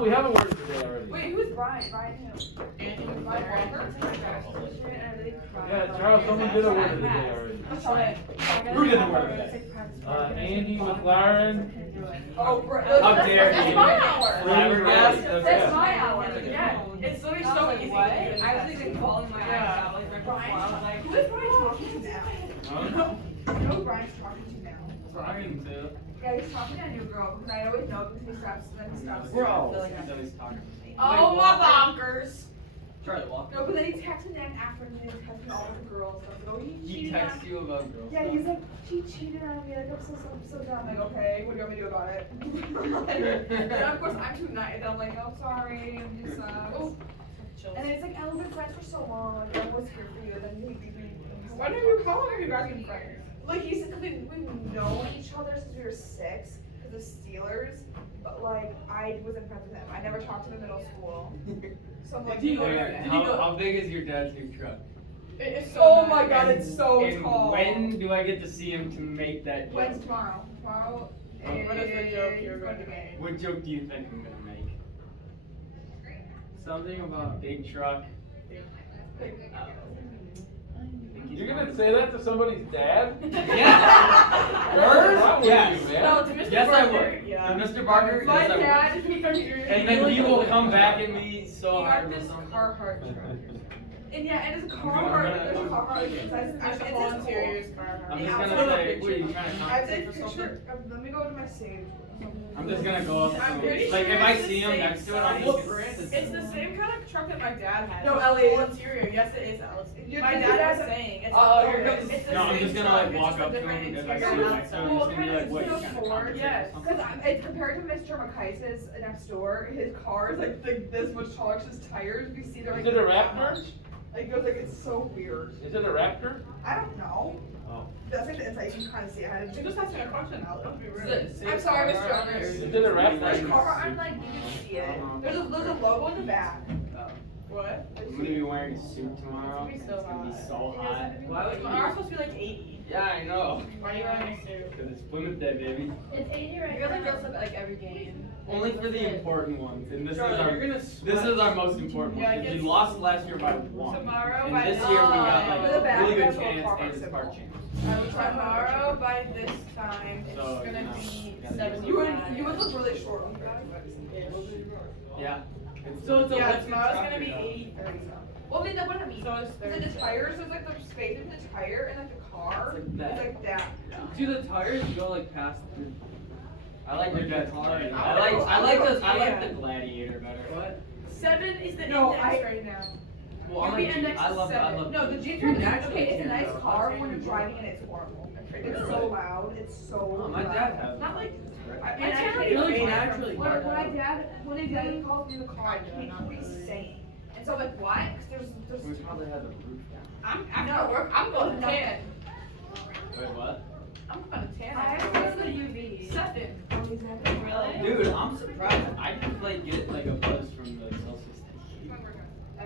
No, we have a word today already. Wait, who's Brian? Brian who? Andy Brian Walker? Yeah, Charles, someone did a word today already. Who did the word today? Andy McLaren. Oh, How dare that's you. my hour. Flabbergasted. That's my hour. Yeah. It's literally so easy. What? I was even calling my eyes Yeah. out like right Brian, before. I was like, who is Brian talking to now? Huh? You know who Brian's talking to now? Trying to. Yeah, he's talking to a new girl because I always know because he stops and then he stops. Bro. like He's always talking. Oh my bonkers. Charlie, walk. No, but then he texted me then after and then he texted me all the girls. So I was like, oh, he He cheated texts on you about girls. Yeah, he's like, she cheated on me. Like, I'm so dumb. I'm like, okay, what do you want me to do about it? And of course, I'm too nice. And I'm like, oh, sorry. I'm just, And it's like, I've been friends for so long. Like, I was here for you. And then he When are you, how long have you guys been friends? Like, he's, we've known each other since we were 6 because of Steelers. But, like, I wasn't friends with him. I never talked to him in middle school. So I'm like, How big is your dad's new truck? It's so oh my god, it's so and tall. when do I get to see him to make that joke? When's tomorrow? Tomorrow is What is the joke you're going to make? What joke do you think I'm gonna make? Something about big truck. You're gonna say that to somebody's dad? Yeah. What's Yes. with you, man? No, to Mr. Yes, I Barker, would. yeah. To Mr. Barker, My yes, I would. dad is here. And then he will come back at me so He got hard with this something. Carhartt truck. And yeah, and it's a I'm Carhartt. gonna- There's a Carhartt. It's volunteers cool. I'm Yeah, just I'll gonna send a say, picture. what are you trying to I have compensate a for something? picture. Let me go to my save. I'm just gonna go up to I'm him. pretty Like, sure if I it's the see him same next to it, I'm size. just gonna It's the same kind of truck that my dad has. No, It's Ellie. full interior. Yes, it is, Alice. Your My dad dad has was a- saying. It's Oh, the- here comes- it's the No, I'm same just gonna, truck, like, it's walk just a up to him, different if I interior see him and next to him, outside. I'm just gonna be like, what, you Well, trying to Ford, compensate yes. or something? Because it's compared to Mr. McKice's next door, his car is like this much taller. 'Cause his tires, if you see, they're like. Is it a that Raptor? much. Like, it goes like it's so weird. Is it a Raptor? I don't know. Oh. That's like the inside. You can kind of see it. I had You're just asking a question, Alice. Don't be rude. I'm sorry, Mr. Jones. Is it a There's Raptor? car. I'm like, you can see it. There's a logo in the back. What? I'm gonna be wearing a suit tomorrow. It's It's gonna be so gonna be hot. so hot. Why would Tomorrow's supposed to be like 80. Yeah, I know. Why are you wearing a suit? Cause it's Plymouth Day, baby. It's 80 right You guys like now. dress up like every game. Only for the important ones, and this is Charlie, our you're gonna this is our most important one. Yeah, Because it's- we lost last year by 1. Tomorrow And by this year we got for the like back, really good that's what chance Parker and it's said. park chance. Tomorrow by this time, it's So, gonna you know, be gotta do 75. You would look really short on that. Yeah. So yeah, tomorrow's gonna be 83. Well, I mean, what I mean. So it's Because the tires, there's like the space in the tire and like the car. It's like that. It's like that. Do the tires go like past the? I like your dad's car. I I like yeah. the Gladiator better. What? 7 is the No, index right now. Well, You'll I'm be like, indexed I love, to I 7. love. No, the Jeep You're is naturally okay. It's a nice tan, car though. when you're driving and it's horrible. It's so Really? loud. It's so. Oh, my loud. dad has. Not like. I And can't actually, really Really fade naturally from- When cut my out. dad calls me in the car, I can't hear what he's saying. And so I'm like, what? Because there's. We probably have a roof down. I'm after work. I'm going to No. 10. Wait, what? I'm going to 10. I have to go to UV. 7. Really? Dude, I'm surprised. I didn't like get like a buzz from the Celsius station.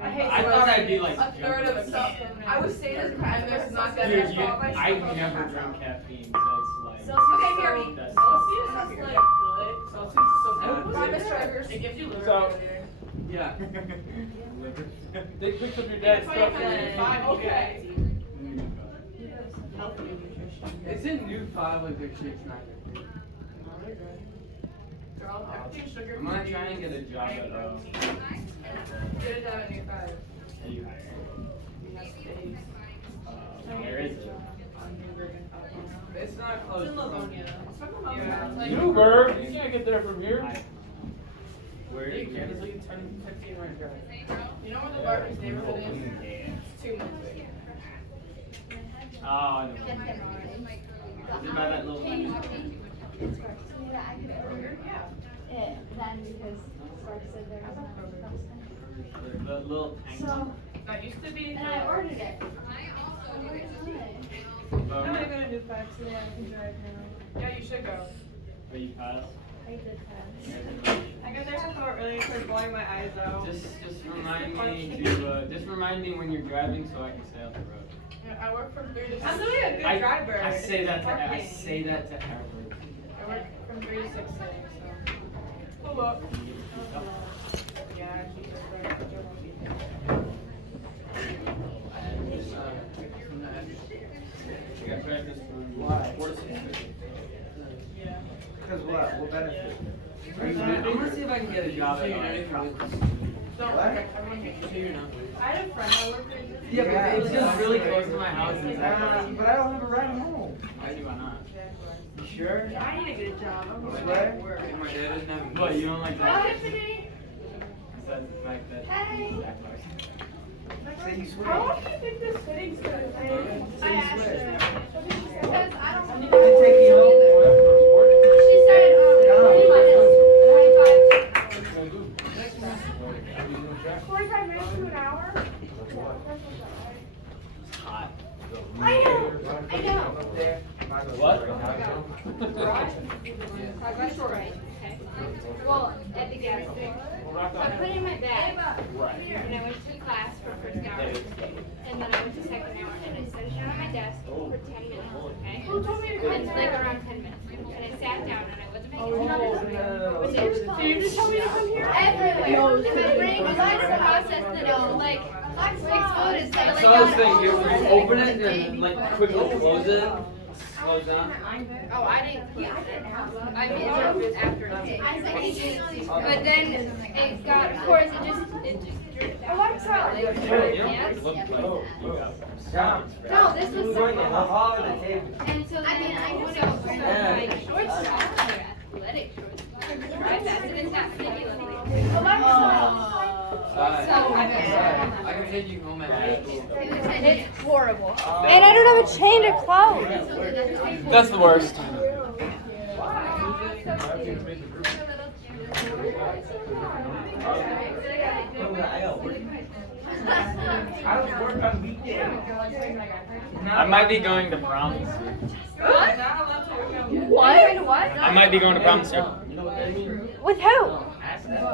I hate I thought I'd be like a third of a jumping. cup. I was saying this kind of There's not that Dude, much. I've never drunk caffeine, so it's like. Celsius Okay, is here, so- me. That's Celsius is like good. Celsius is so good. Bye, Mr. Rivers. It gives you liver So- failure. Yeah. Take pictures of your Yeah, dad's that's stuff. why you have to and- find okay. Healthy nutrition. It's in new 5 like their shakes not good. Girl, everything's sugar. I'm gonna try and get a job at Get a job at New 5. Where is it? It's not It's close. in Livonia. Yeah. It's like- Newburgh, you can't get there from here. Where Yeah, is you can. It's it? like a 10-15 minute drive. You know where the Barton's neighborhood is? Yeah. It's 2 minutes away. Oh, I know. Is it by that little thing? Yeah, I could order it then because Spark said there was no The little tank. So, That used to be. and I ordered it. I'm gonna go to New 5 today. I can drive now. Yeah, you should go. Where you pass? I did that. I got there half hour early and started bawling my eyes out. Just remind me when you're driving so I can stay off the road. Yeah, I work from 3 to 6. I'm really a good I driver. I say that to Parking. I say that to everyone. I work from 3 to 6 today, so. Pull up. I'm gonna see if I can get a job at Don't worry, everyone gets it. I had a friend that worked there. Yeah, but it's just really close to my house. And But I don't have a ride home. Why do I not? You sure? I need to get a job. I'm going Swear? to work. My dad doesn't have. What, you don't like that? Tiffany. Besides the fact that. Hey. Say you swear. How long do you think this fitting's gonna take? Say you swear. Because I don't You can take me home. She said, Stop. 45 minutes to an hour? It's hot. I know. Up there. What? Well, at the gas station. So I put in my bag. And I went to class for first hour. And then I went to second hour. And I set it down on my desk for 10 minutes. Okay? Who told me to come And here? like around 10 minutes. And I sat down and I wasn't making No, any no, no. Did you just tell me to come here? everywhere. No, And my brain was like processed that it was like exploded. So I That's like what I was got thinking. You all open it and like quickly close it. Slow down. Oh, I didn't use it. I mean, it was after it. But then it got, of course, it just dripped out. Alexa. Yes. Stop. No, this was Going in the simple. hall of the table. And so then I went out for my shorts, athletic shorts. Try that, and it's not sticky like I can take you home at school. it's horrible. And I don't have a change of clothes. That's the worst. I was working on weekends. I might be going to prom this year. What? I might be going to prom this year. You know what that means? With who? Ask them.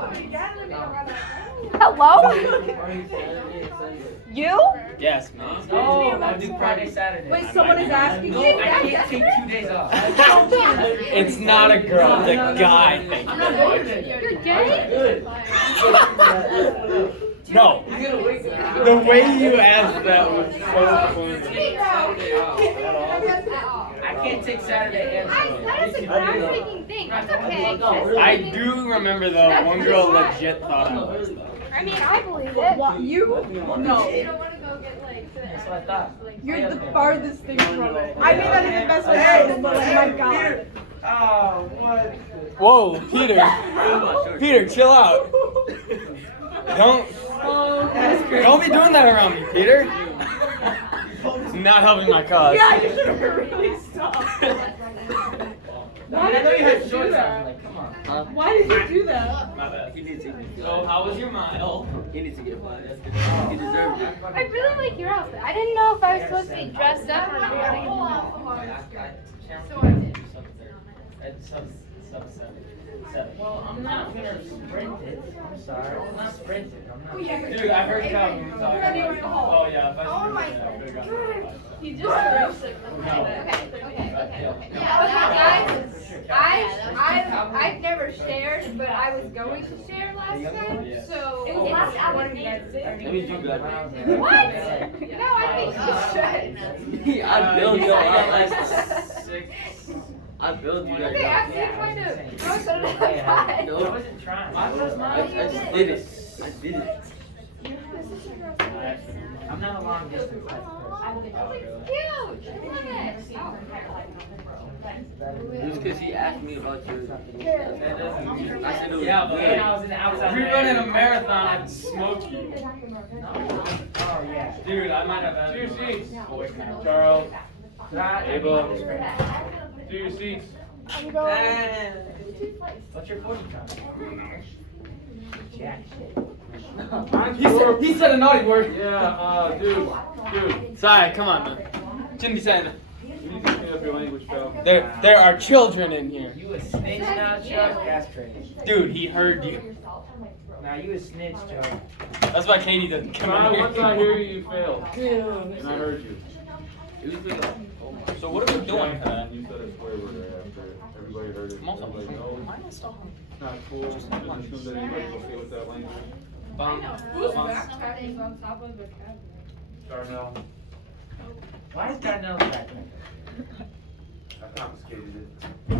Hello? You? Yes, man. No, I'll do Friday, Saturday. Wait, someone is asking No, you? I can't take 2 days off. It's not a girl, it's a guy thing. I'm not going there. You're gay? Good. No. You gotta wait till The way you asked that was so funny. I can't take Saturday and That is a groundbreaking thing. That's okay. I do remember though, one girl legit thought I was though. I mean, I believe it. What, you? No. You don't want to go get like. That's what I thought. You're the farthest thing from it. I mean that is the best way possible, but oh my god. Oh, what? Whoa, Peter. Peter, chill out. Don't be doing that around me, Peter. It's not helping my cause. Yeah, you should have really stopped. I know you had shorts on. Like, come on. Why did you do that? My bad. So, how was your mile? He needs to get one. He deserves it. I really like your outfit. I didn't know if I was supposed to be dressed up or not. So I did. At sub 7. Well, I'm not gonna sprint it. I'm sorry. I'm not sprinting. I'm not. Dude, I heard Calvin talking. Oh yeah, if I Oh my sprinted, I He just raced it. I've never shared, but I was going to share last time, so. It was last hour you guys did. That means you got What? No, I think you should. I built you up like Six. I built you guys Okay, up. I'm just trying to throw something I outside. wasn't trying. I just did it. I did it. I'm not a long distance. Huge. I love it. Just because he asked me about your. I said it was Yeah, but good. When I was in the outside. If we run in a marathon, I'd smoke you. Oh, yeah. Dude, I might have had Two seats. Charles. Abel. Do your seats. I'm going. What's your 40 count? Jack. He said a naughty word. Yeah, dude. Sorry, come on, man. Shouldn't be saying that. You need to clean up your language, pal. There are children in here. You a snitch now, Chuck? Castrated. Dude, he heard you. Now you a snitch, Chuck. That's why Katie doesn't come in here. Once I hear you, you failed. And I heard you. So what are we doing? You said a swear word right after everybody heard it. Everybody knows. It's not cool. Just assume that anybody's okay with that language. Whose backpack is on top of the cabinet? Darnell. Why is Darnell back there? I confiscated it.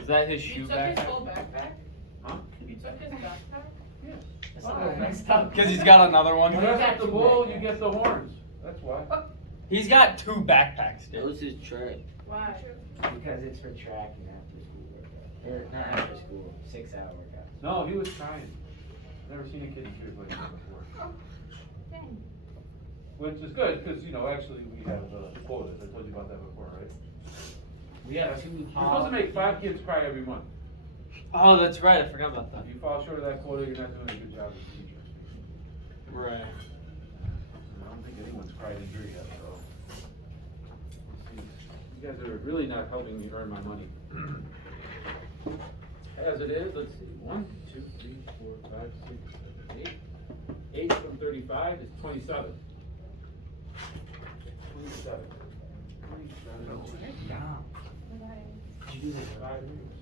Is that his You shoe took his backpack? whole backpack? Huh? You took his backpack? That's a little messed up. Because he's got another one. When you get the bull, you get the horns. That's why. He's got 2 backpacks, That dude. was his track. Why? Because it's for track and after school workout. Or not after school, 6-hour workout. No, he was trying. Never seen a kid in shoes like that before. Dang. Which is good, because, you know, actually we have quotas. I told you about that before, right? We have 2 You're supposed to make 5 kids cry every month. Oh, that's right. I forgot about that. If you fall short of that quota, you're not doing a good job as a teacher. Right. I don't think anyone's cried in here yet, so. Let's see. You guys are really not helping me earn my money. As it is, let's see, 1, 2, 3, 4, 5, 6, 7, 8. 8 from 35 is 27. 27. 27. Yeah. Did you do that? 5 years.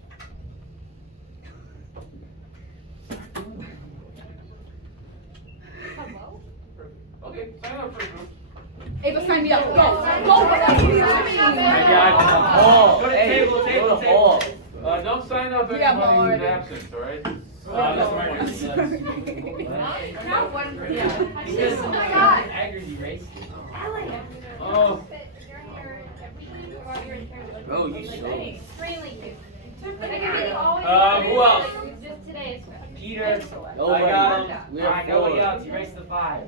Hello? Okay, sign up for a group. Ava, sign me up. Go. Go. I got the ball. Go to the table, table, table. Don't sign up Yeah, anybody who's already. absent, alright? That's my Not one. Yeah. Because, Oh my God. I erased it. Oh. During your while you're in terms Oh, you like, so. extremely good. Like, I mean, you always Who else? like, just today is good. Peter. Oh, I got him. we Alright, have nobody 4. else. Erase the 5.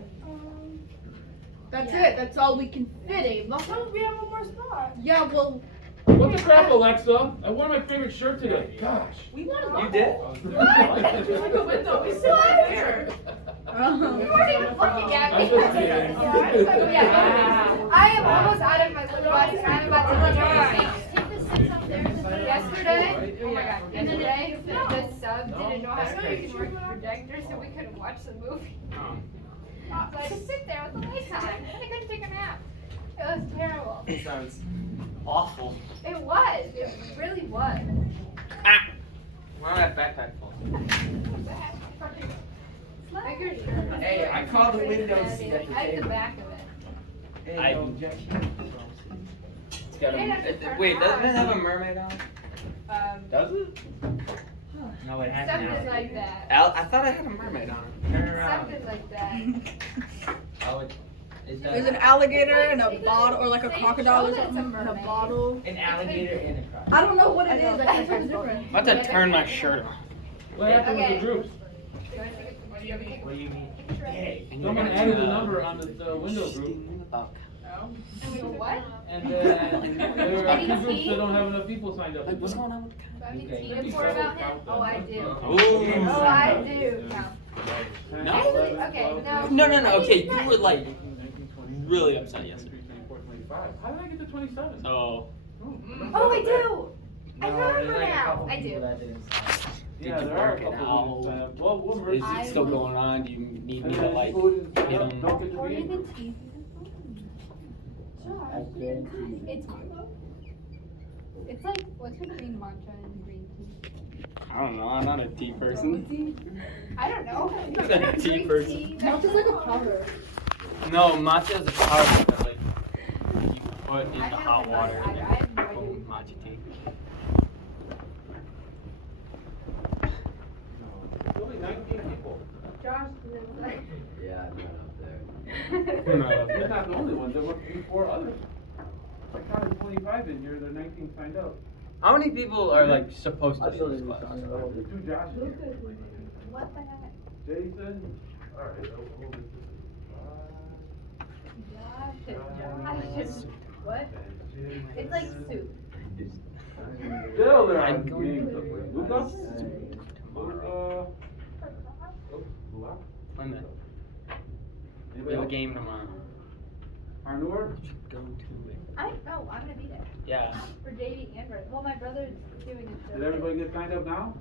That's it. That's all we can fit, Ava. We have one more spot. Yeah, well, What the crap, Alexa? I wore my favorite shirt today. Gosh. We want to You did? There's like a window. We still have there. You weren't even looking at me. I'm just kidding. Yeah. I am almost out of my lip gloss and I'm about to take the steps upstairs. Yesterday, oh my god, and then today, the sub didn't know how to freaking work the projector, so we couldn't watch the movie. So I had to sit there with the lights on, and I couldn't take a nap. It was terrible. It sounds awful. It was. It really was. Why don't I have backpack full? Make your shirt. Hey, I call the window Yeah, seat at the I have the table. back of it. Hey, I- no objection. It's got You didn't have to a, turn wait, it doesn't on. it have a mermaid on? Does it? No, it has Something an like that. I thought I had a mermaid on it. Turn around. Something like that. Oh, is that there's an alligator and a bottle, or like a They crocodile or showed it's a something, and a mermaid. bottle. an alligator and a crocodile? I don't know what it is. I think it's different. I'm about to turn my shirt on. What happened with the groups? What do you mean? Hey, Someone added the number on the window group, What? and then there are 2 groups that don't have enough people signed up. What's going on with Do I have Okay. any tea report about him? Oh, I do. Ooh. Oh, I do. No. Okay, no. No, okay, you were like really upset yesterday. 24, 25. How did I get to 27? Oh. Oh, I do. I No, remember there's like a now. couple I do. people that didn't sign. Did Yeah, you there are a work it couple who out? didn't sign up. Well, we'll merge. Is it still going on? Do you need me to like People who didn't sign get up them? don't get to Or be in even groups. tea. It's like, what's your green matcha and green tea? I don't know. I'm not a tea person. I don't know. I'm not a tea Green person. tea, Matcha's like a powder. No, matcha is a powder that like you put in the I have hot no water idea. and I have no then idea. matcha tea. There's only 19 people. Josh is like. Yeah, I'm not up there. You're not the only one. There must be 4 others. I counted 25 in here. There are 19 signed up. How many people are like supposed to I be still in this didn't class? sign up. There's 2 Joshes. What the heck? Jason. Alright, Josh. What? It's like soup. Still there are I'm going names to- up there. Luca? Monday. We Anybody have a else? game tomorrow. Arnor? Go to it. I'm gonna be there. Yeah. For JD and brother. Well, my brother's doing it. Did everybody get signed up now?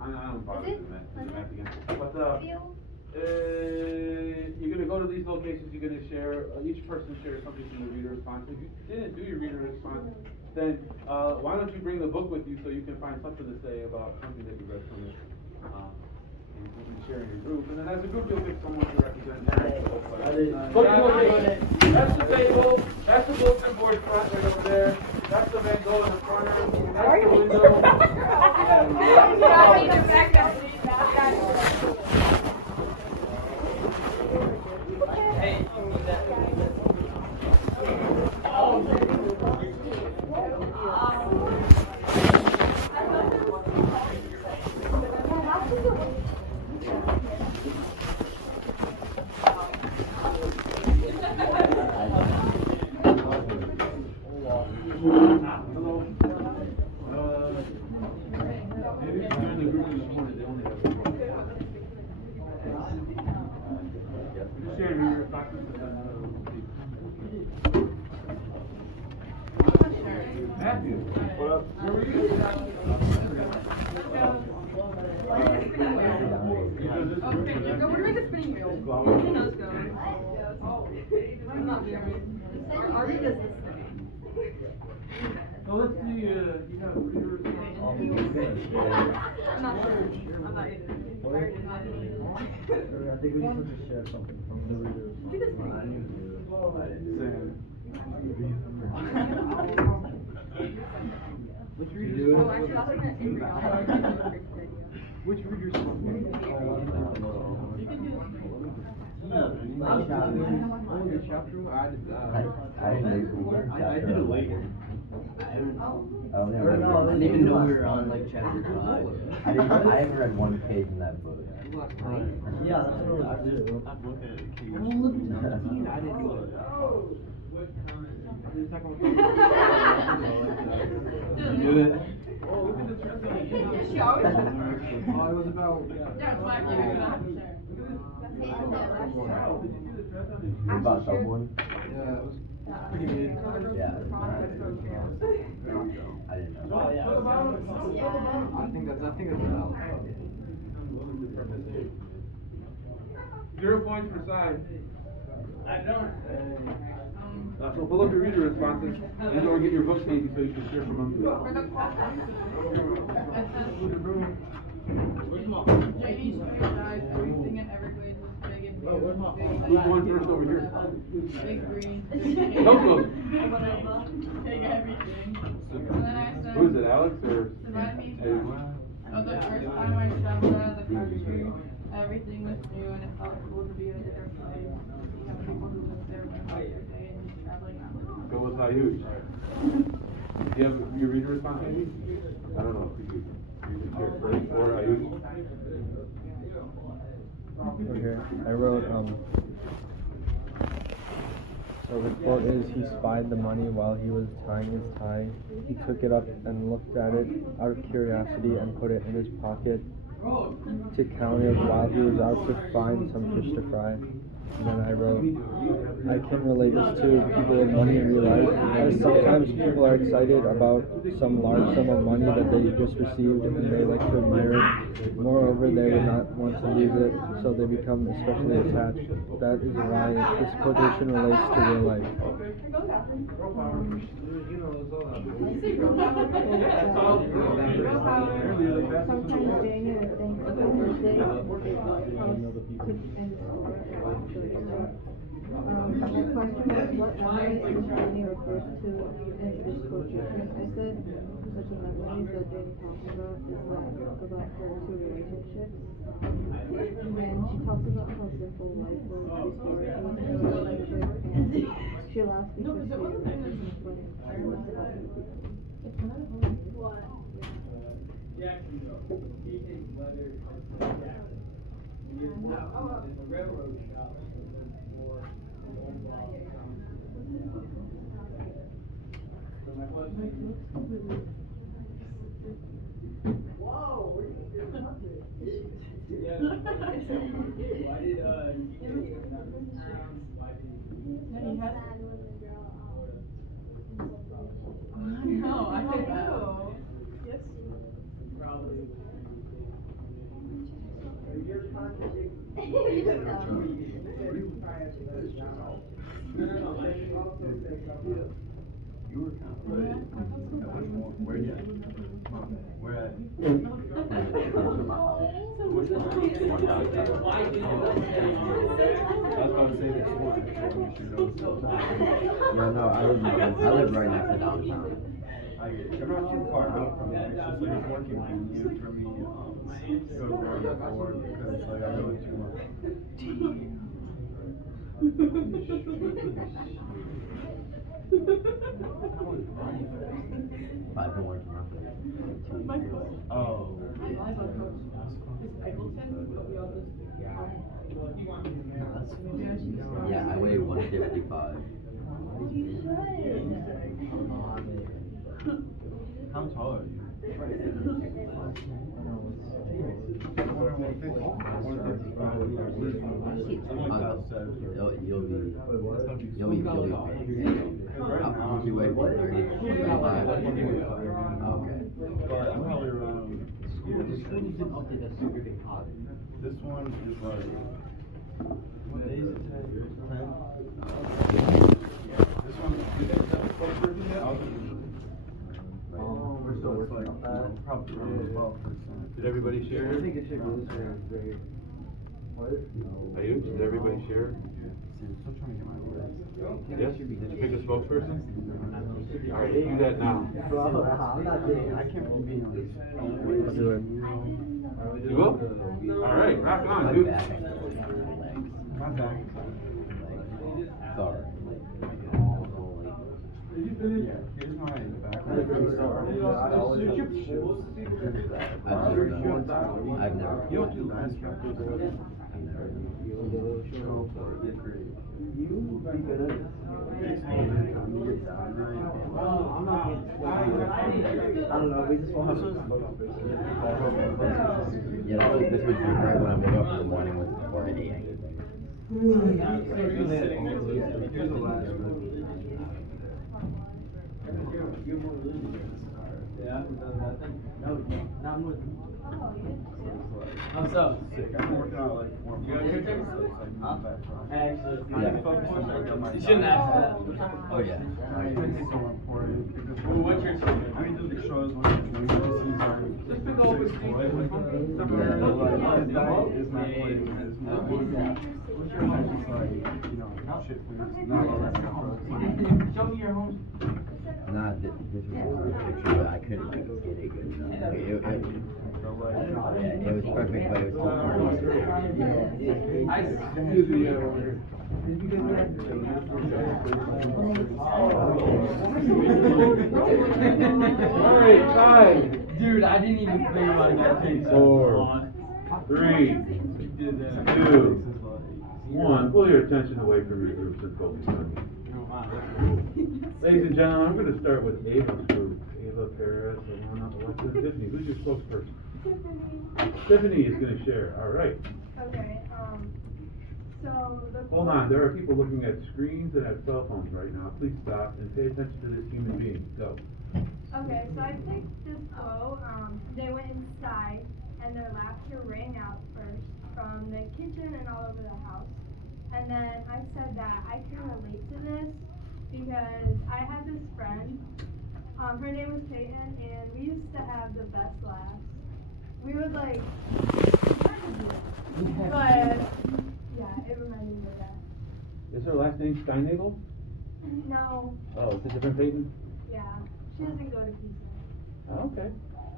I don't bother Is it? doing that again. But, Feel? you're gonna go to these locations, you're gonna share, each person shares something from the reader response. If you didn't do your reader response, then, why don't you bring the book with you so you can find something to say about something that you read from it? And you can share in your group, and then as a group, you'll pick someone to represent you. Go to the location. That's the table, that's the bulletin board front right over there. That's the Van Gogh in the corner. That's the window. Hey, Hello. Maybe if you're in the group this morning, they only have one. Just share your documents and then Matthew. What up? Where were you? Okay, we're doing the spinning wheel. Those go. I'm not very. Are we just the same? So let's see, you have readers. I'm not sure. I'm not either. I think we just have to share something from the readers. Which readers? Oh, actually, that's like an embryo. Which readers? You can do The chapter? I did that. I did it late. I didn't even know we were on like chapter 5. I haven't read one page in that book. Yeah, that's what I did. I'm looking at the keys. I'm looking at the key. I didn't know it. You did it? Oh, look at the stress on it. She always does. Oh, it was about. Yeah, it's like you're gonna have to share. About someone? Yeah, it was pretty good. Yeah. I didn't know. I think that's out. 0 points for side. I don't. So pull up your reader responses and or get your books maybe so you can share from them. For the Janie's Junior died, everything in Everglades was big and blue. Who's going first over here? Big green. Don't go. Take everything. And then I said, Who is it, Alex or? Survive me. Hey. Oh, the first time I traveled out of the country, everything was new and it felt cool to be in a different place. See how people who live there went about their day and just traveling out. Go with Ayush. Do you have your reader response maybe? I don't know if you can share first or Ayush. Okay, I wrote, so the quote is, he spied the money while he was tying his tie. He took it up and looked at it out of curiosity and put it in his pocket to count it while he was out to find some fish to fry. And then I wrote, I can relate this to people with money in real life, as sometimes people are excited about some large sum of money that they just received and they like to admire it. Moreover, they would not want to lose it, so they become especially attached. That is why this quotation relates to real life. Sometimes Daniel would think of Wednesday, the question was what memories Miss Jenny refers to in this quotation. I said that the memories that Jenny talks about is about her two relationships. And she talks about how simple life was before she was in a relationship, and she laughs because she realizes when it was happening. Jackson, he thinks leather is Jackson. He is now in the railroad shop for So my question is. Whoa, where did you get the Yeah. Why did why did No, I don't know. Yes. Probably. You're contradicting. No, also say something. You were kind of right. Where you at? Where at? No, I live right next to downtown. I'm not too far out from it, it's just like it's more convenient for me, to go to work before, because like I go to I've been working on for 2 years. Oh. Yeah, I weigh 155. How tall are you? You'll be big. How much you weigh? 130? 135? Okay. But I'm probably around, this one is like, what day is it today? 10? This one, is that the spokesperson yet? We're still working on that. Probably around 12%. Did everybody share? I think it should be this way. What? Ayush, did everybody share? See, I'm still trying to get my words. Yes? Did you pick a spokesperson? Alright, do that now. I'm not doing, I can't be on this. I'll do it. You will? Alright, rock on, dude. My back. Sorry. Here's my back. I've never. You don't do last practice. I've never. Yeah, this was right when I woke up in the morning was before I ate anything. Here's the last one. What's up? Sick. I've been working out like 4 months. Actually, it's Yeah. You shouldn't ask that. Oh yeah. It's so important because Well, what's your I mean, do the shows when you're doing this, these are his diet is not quite as much. It's just like, you know, shit foods, not all that stuff. Show me your home. Nah, this was a good picture, but I couldn't like get it good enough. Like, it was perfect, but it was Alright, 5, Dude, I didn't even think about that thing. 4, 3, 2, 1. Pull your attention away from your groups and focus on me. Ladies and gentlemen, I'm going to start with Ava's group. Ava, Paris, Alana, Alexa, and Tiffany. Who's your spokesperson? Tiffany is going to share. All right. Okay, so the. Hold on. There are people looking at screens and at cell phones right now. Please stop and pay attention to this human being. Go. Okay, so I picked this quote, they went inside and their laughter rang out first from the kitchen and all over the house. And then I said that I can relate to this because I had this friend, her name was Peyton, and we used to have the best laughs. We would like, but yeah, it reminded me of that. Is her last name Steinagel? No, Oh, it's a different Peyton? yeah, she doesn't go to pizza. Oh, okay.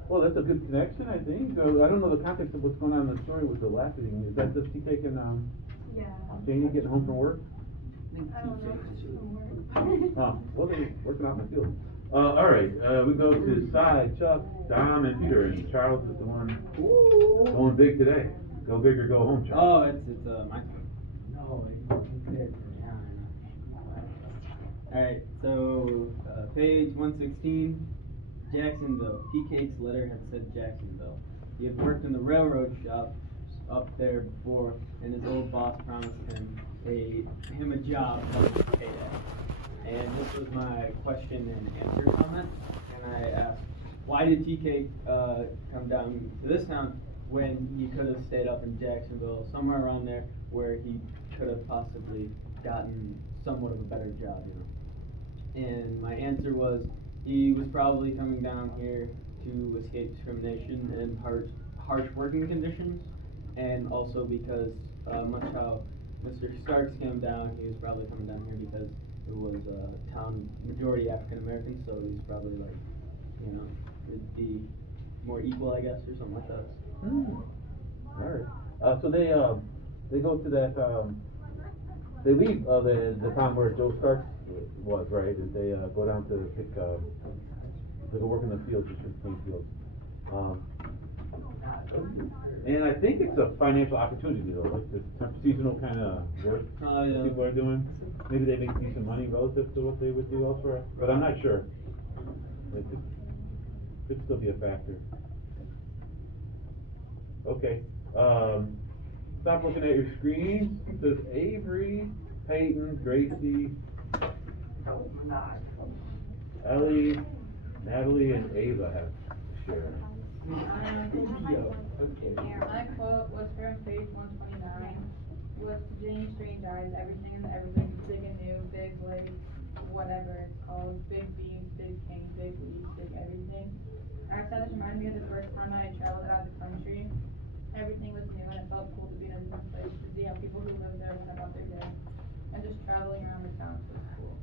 Well, that's a good connection, I think. I don't know the context of what's going on in the story with the laughing. Is that just she taking Yeah. Janie getting home from work? I don't know. Oh, well, they're working out in the field. All right, we go to Cy, Chuck, Dom, and Peter, and Charles is the one going big today. Go big or go home, Charles. Oh, it's my turn. No, alright, so, page 116, Jacksonville. P. Cake's letter had said Jacksonville. He had worked in the railroad shop up there before, and his old boss promised him a job plus a payday. And this was my question and answer comment, and I asked, why did T. Cake come down to this town when he could have stayed up in Jacksonville, somewhere around there, where he could have possibly gotten somewhat of a better job, you know? And my answer was, he was probably coming down here to escape discrimination and harsh working conditions, and also because, much how Mr. Starks came down, he was probably coming down here because it was a town majority African American, so he's probably like you know, it'd be more equal, I guess, or something like that. Alright, so they go to that, they leave, the town where Joe Stark was, right, and they, go down to pick, they go work in the fields, the sugarcane fields. And I think it's a financial opportunity though, like this seasonal kind of work Yeah. people are doing. Maybe they make decent money relative to what they would do elsewhere, but I'm not sure. It could still be a factor. Okay, stop looking at your screens. It says Avery, Peyton, Gracie, Ellie, Natalie, and Ava have shared. My quote was from page 129. It was to Janie Strange Eyes, everything and everything, big and new, big like whatever it's called, big beans, big king, big leaves, big everything. I said this reminded me of the first time I traveled out of the country. Everything was new and it felt cool to be in a different place, to see how people who live there went about their day. And just traveling around the town was cool.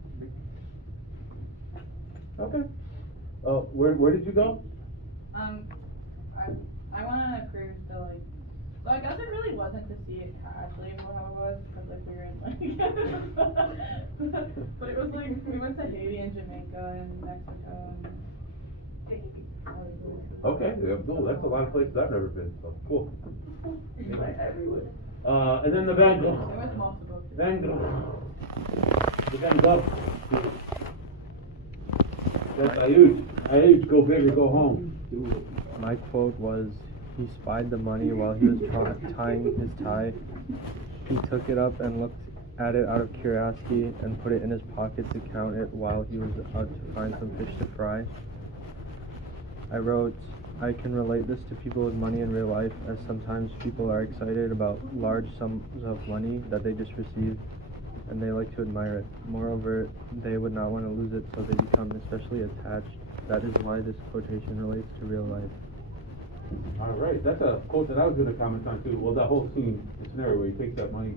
Okay. Where did you go? I went on a cruise to like, so I guess it really wasn't to see it actually how it was, because like we were in like, but it was like, we went to Haiti and Jamaica and Mexico and Okay, yeah, cool. That's a lot of places I've never been, so cool. And then the Van Gogh. It was multiple. Van Gogh. The Van Gogh. That's Ayush, go big or go home. My quote was, he spied the money while he was tying his tie. He took it up and looked at it out of curiosity and put it in his pocket to count it while he was out to find some fish to fry. I wrote, I can relate this to people with money in real life, as sometimes people are excited about large sums of money that they just received, and they like to admire it. Moreover, they would not want to lose it, so they become especially attached. That is why this quotation relates to real life. Alright, that's a quote that I was going to comment on too. Well, that whole scene, the scenario where he takes that money,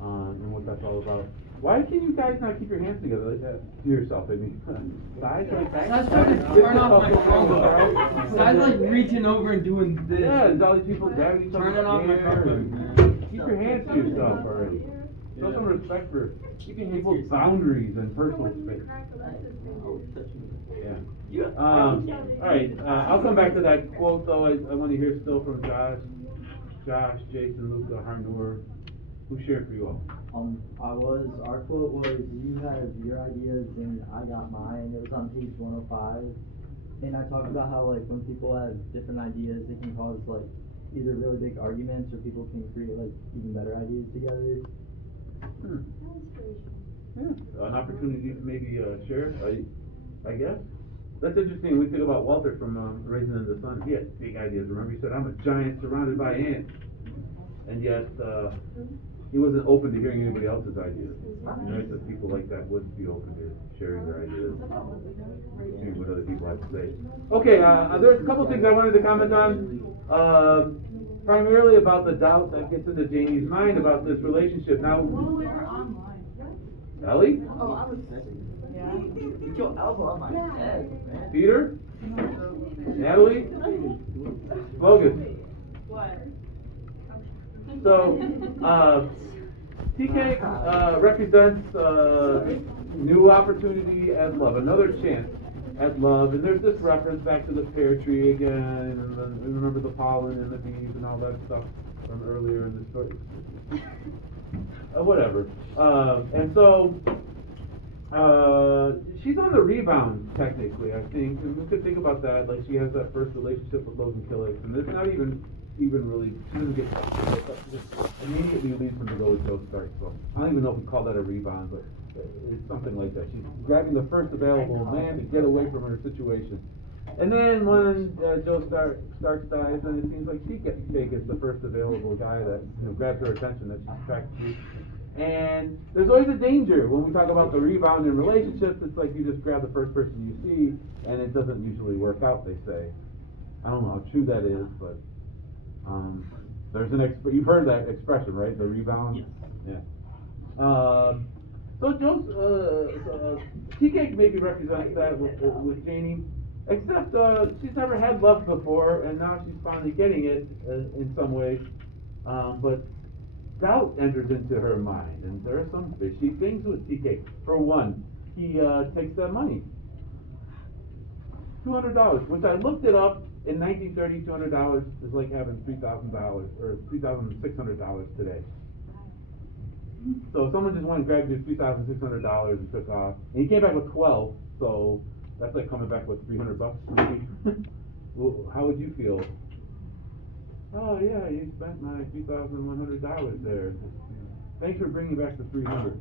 and what that's all about. Why can you guys not keep your hands together like that? To yourself, I mean. Guys like that. I was trying to turn off my phone, bro. I was like reaching over and doing this. Yeah, there's all these people grabbing each other. Turning off my phone. Keep your hands to yourself already. Show some respect for people's boundaries and personal space. Yeah. Alright, I'll come back to that quote though. I want to hear still from Josh, Jason, Luca, Harnour. Who shared for you all? Our quote was, you have your ideas and I got mine. It was on page 105. And I talked about how like when people have different ideas, it can cause like either really big arguments or people can create like even better ideas together. Yeah, an opportunity to maybe share, I guess. That's interesting. We think about Walter from Raisin in the Sun. He had big ideas. Remember, he said, I'm a giant surrounded by ants. And yet, he wasn't open to hearing anybody else's ideas. You know, it's that people like that would be open to sharing their ideas, hearing what other people have to say. Okay, there's a couple things I wanted to comment on. Primarily about the doubt that gets into Janie's mind about this relationship. Now, Ellie? Oh, I was. Yeah. Get your elbow on my head, man. Peter? Natalie? Logan? What? So, TK represents new opportunity at love, another chance at love, and there's this reference back to the pear tree again, and then remember the pollen and the bees and all that stuff from earlier in the story. Whatever. And so, she's on the rebound, technically, I think, and we could think about that, like she has that first relationship with Logan Killick, and it's not even really, she doesn't get, she just immediately leads him to go with Joe Stark, so I don't even know if we call that a rebound, but it's something like that. She's grabbing the first available man to get away from her situation. And then when Joe Stark dies, then it seems like TK gets the first available guy that grabs her attention, that she's attracted to. And there's always a danger when we talk about the rebound in relationships. It's like you just grab the first person you see, and it doesn't usually work out, they say. I don't know how true that is, but there's you've heard that expression, right? The rebound? Yes. Yeah. So Joe's, TK maybe represents that with Janie. Except, she's never had love before, and now she's finally getting it in some ways. But doubt enters into her mind, and there are some fishy things with TK. For one, he takes that money. $200, which I looked it up. In 1930, $200 is like having $3,000 or $3,600 today. So if someone just went and grabbed you $3,600 and took off, and he came back with 12, so that's like coming back with $300 maybe. Well, how would you feel? Oh yeah, you spent my $3,100 there. Thanks for bringing back the $300.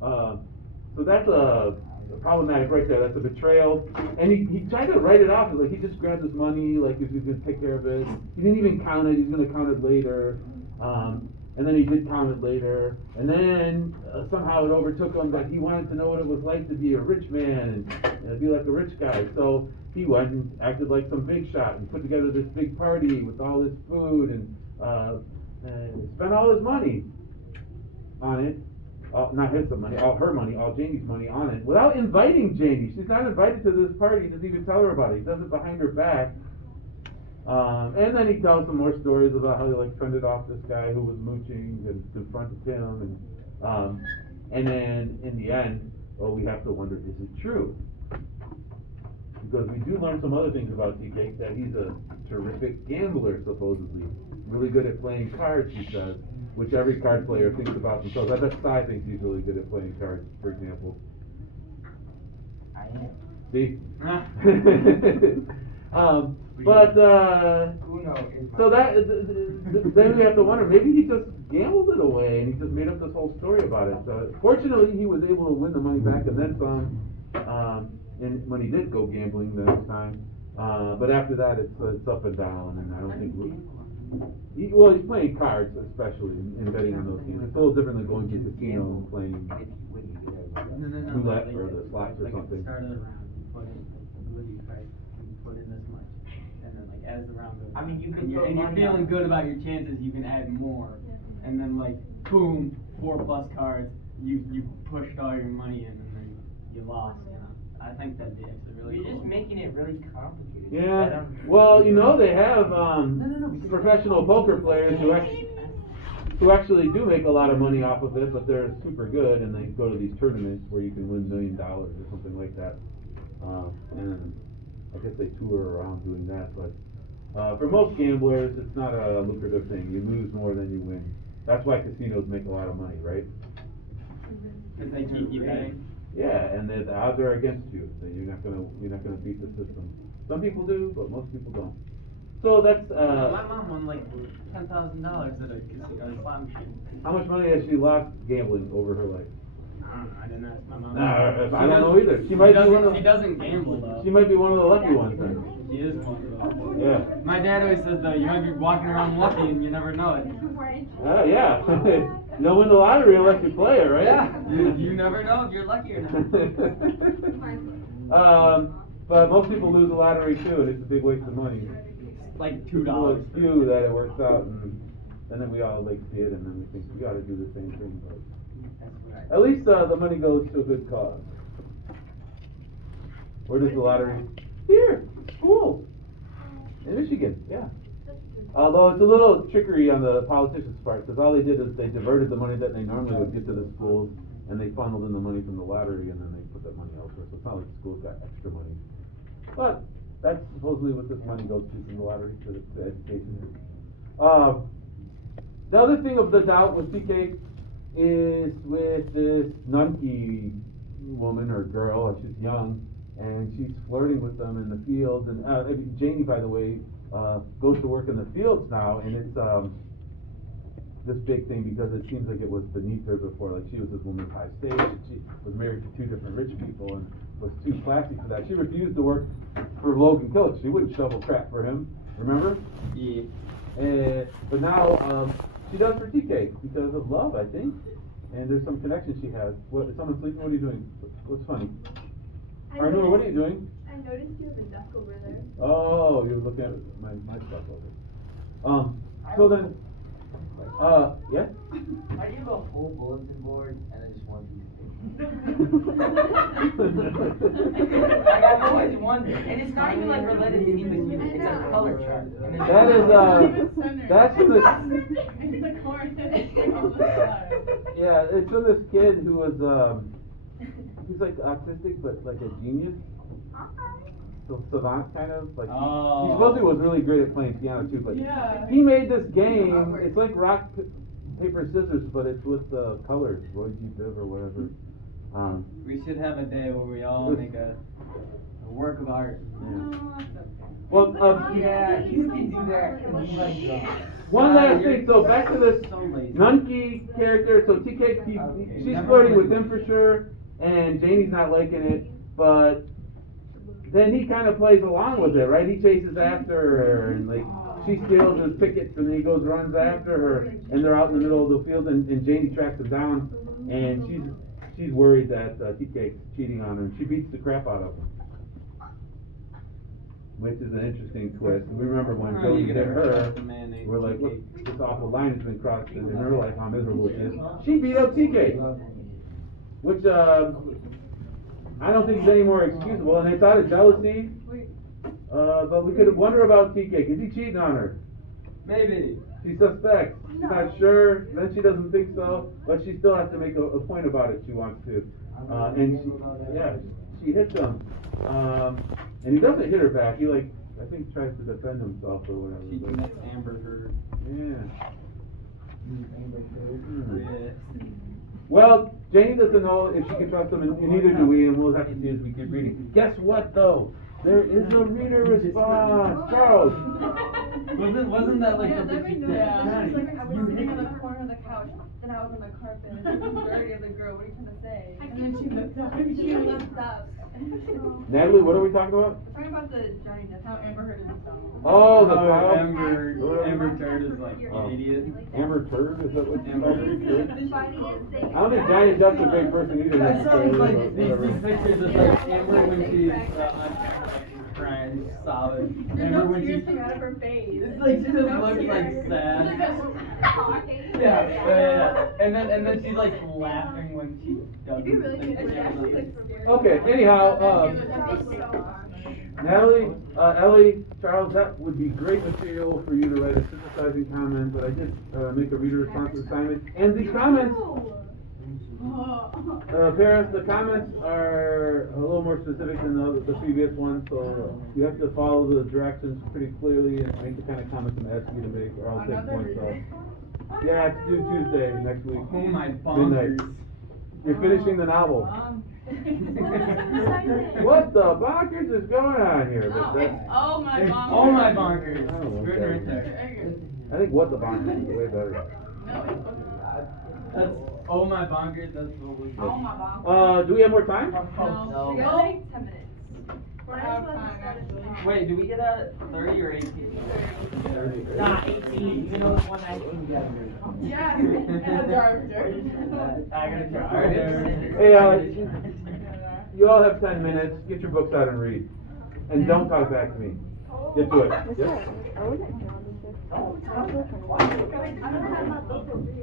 So that's a problematic right there. That's a betrayal. And he tried to write it off, like he just grabbed his money, like he was gonna take care of it. He didn't even count it. He's gonna count it later. And then he did count it later. And then somehow it overtook him that he wanted to know what it was like to be a rich man and be like a rich guy. So he went and acted like some big shot and put together this big party with all this food and spent all his money on it. Not his money, all her money, all Janie's money on it, without inviting Janie. She's not invited to this party. He doesn't even tell her about it. He does it behind her back. And then he tells some more stories about how he like fended off this guy who was mooching and confronted him, and then in the end, well, we have to wonder, is it true? Because we do learn some other things about TK, that he's a terrific gambler, supposedly. Really good at playing cards, he says, which every card player thinks about themselves. I bet Cy thinks he's really good at playing cards, for example. I am. See? So that, then we have to wonder, maybe he just gambled it away and he just made up this whole story about it. Fortunately, he was able to win the money back and then some, and when he did go gambling the next time. But after that, it's up and down, and I don't think he's playing cards, especially, and betting on those games. It's a little different than going to the casino and playing roulette or the slots or something. At the start of the round, you put in the ability price, you put in this much, and then like as the round goes, I mean, you can and you're feeling good about your chances, you can add more, and then like boom, 4+ cards, you pushed all your money in, and then you lost. I think that'd be actually really cool. You're just making it really complicated. Yeah, well, they have professional poker players who actually do make a lot of money off of it, but they're super good, and they go to these tournaments where you can win $1 million or something like that. And I guess they tour around doing that, but for most gamblers, it's not a lucrative thing. You lose more than you win. That's why casinos make a lot of money, right? Because they keep you betting. Yeah, and the odds are against you. That you're not gonna beat the system. Some people do, but most people don't. So that's my mom won like $10,000 at a casino slot machine. How much money has she lost gambling over her life? I don't know. I didn't ask my mom. I don't know either. She might be one of. She doesn't gamble though. She might be one of the lucky ones then. She is one of them. Yeah. My dad always says though, you might be walking around lucky and you never know it. Yeah. You don't win the lottery unless you play it, right? Yeah. You never know if you're lucky or not. But most people lose the lottery too, and it's a big waste of money. Like $2. It's few that it works out, and then we all like see it, and then we think we ought to do the same thing. But at least the money goes to a good cause. Where does the lottery? Here, schools in Michigan. Yeah. Although it's a little trickery on the politicians' part, because all they did is they diverted the money that they normally would get to the schools, and they funneled in the money from the lottery, and then they put that money elsewhere. So it's not like the schools got extra money. But that's supposedly what this money goes to from the lottery, to education. The other thing of the doubt with TK is with this Nunky woman or girl, she's young, and she's flirting with them in the fields. And Janie, by the way, goes to work in the fields now, and it's this big thing because it seems like it was beneath her before. Like she was this woman of high stage, she was married to 2 different rich people and was too classy for that. She refused to work for Logan Coach. She wouldn't shovel crap for him, remember? Yeah. But now she does for TK because of love, I think. And there's some connection she has. What? Is someone sleeping? What are you doing? What's funny? Arnur, what are you doing? I noticed you have a duck over there. Oh, you're looking at my stuff over. So then, yeah? I do have a whole bulletin board and I just want these things. Like I've always wondered, and it's not even like related to English music, it's a color chart. And then That is, that's from the, yeah, it's from this kid who was, he's like autistic, but like a genius. So savant kind of, like, he supposedly was really great at playing piano too, but he made this game, it's like rock, paper, scissors, but it's with colors, Roy G. Biv or whatever. We should have a day where we all make a work of art. Well, yeah, you can do that. one last thing, so back to this Nunky character, so TK, she's flirting with him for sure, and Janie's not liking it, but then he kind of plays along with it, right? He chases after her, and like, she steals his tickets, and then he goes, runs after her, and they're out in the middle of the field, and Janie tracks him down, and she's worried that TK's cheating on her, and she beats the crap out of him. Which is an interesting twist. We remember when Jody hit her, we're like, look, this awful line has been crossed, and in her life, how miserable she is. She beat up TK, which I don't think is any more excusable, and it's out of jealousy. But we could wonder about TK. Is he cheating on her? Maybe. She suspects. She's not sure. Then she doesn't think so, but she still has to make a point about it. She wants to, and she hits him. And he doesn't hit her back. He I think tries to defend himself or whatever. She commits Amber Heard. Yeah. Yeah. Well, Janie doesn't know if she can trust him, and neither do we, and we'll have to see as we keep reading. Guess what, though? There is no reader response. Charles. Wasn't that like something she did? I was sitting on the corner of the couch, then I was on the carpet, and the dirty of the girl, what are you trying to say? And then she looked up. She looked up. Natalie, what are we talking about? We're talking about the Johnny Depp, how Amber Heard is a song. Oh, the trial. Amber Turd is like an idiot. Amber Turd? Is that what you call her? I don't think I Johnny Depp's a big person either. That sounds like these Whatever. pictures of like Amber when she's crying, solid. Amber when she's coming out of her face. it's like she just looks like sad. Yeah. And then she's like laughing when she doesn't think she has something. Okay, anyhow, Natalie, Ellie, Charles, that would be great material for you to write a synthesizing comment, but I did make a reader response assignment. And the comments, Paris, the comments are a little more specific than the previous one, so you have to follow the directions pretty clearly and make the kind of comments I'm asking you to make, or I'll take points off. Yeah, it's due Tuesday next week. Oh my Midnight. bonkers. You're finishing the novel. What the bonkers is going on here? But that's, Oh my bonkers. Oh my bonkers. Oh, It's written right there. I think what the bonkers is way better. That's oh my bonkers. That's what we. Oh my bonkers. Do we have more time? No. We got like 10 minutes. We're out of time, actually. Wait, do we get out at 30 or 18? 30. Nah, 18. You know it's 119 together. Yeah, and a jar of dirt. I gotta try. Hey, you all have 10 minutes. Get your books out and read. And don't talk back to me. Get to it. Yes?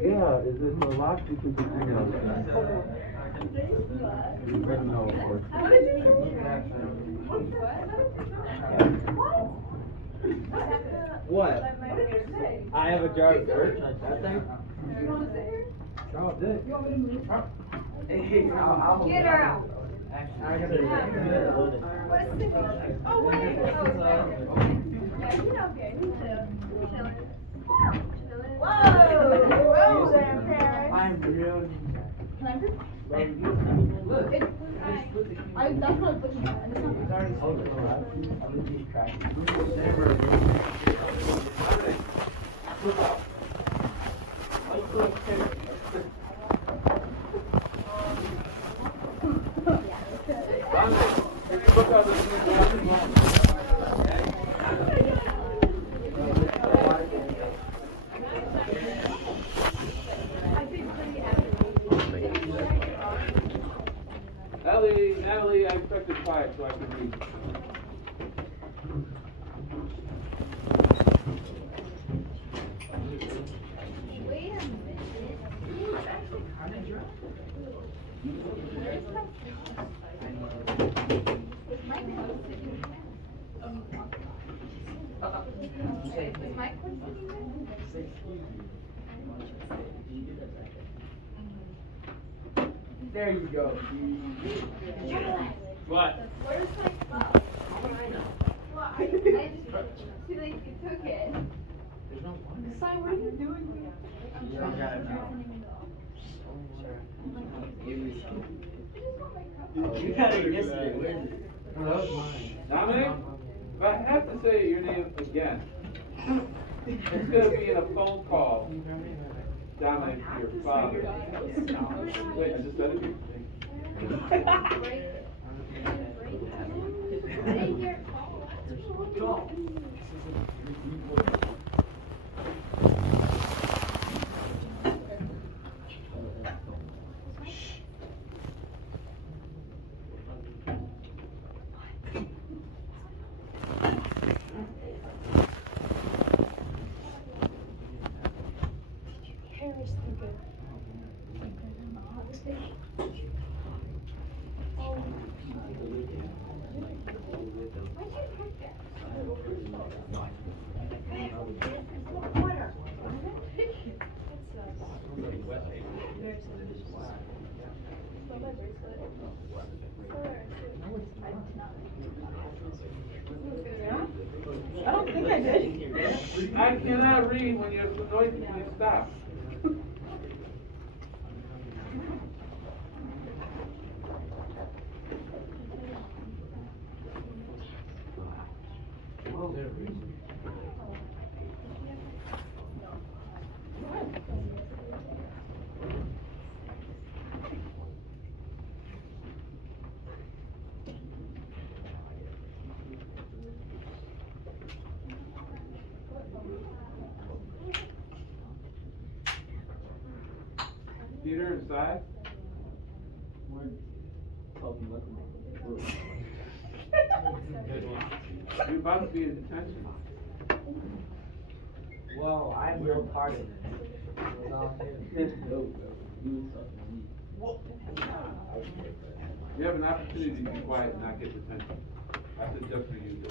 Yeah, is it a lot? You can just email it. No, of course. What? I have a jar of dirt. That thing? Charles did. Hey, I'll Get her out. I gotta What's the oh wait. Oh, yeah, he's okay. He's chilling. Whoa! Whoa there, Paris. I'm real. Look, that's what I was looking at, and it's not. Natalie, I expected 5 so I could read. Wait a minute. There you go. What? Where's my cup? Well, I just feel like you took it. Sai, what are you doing? You got it yesterday, where is it? Dominic, if I have to say your name again, it's gonna be in a phone call. Dominic, your father. Wait, I just said it. I don't think I did. I cannot read when you're so noisy, please stop. Peter and Si? You're about to be in detention. Well, I'm no part of it. It was all him. You have an opportunity to be quiet and not get detention. I suggest for you to.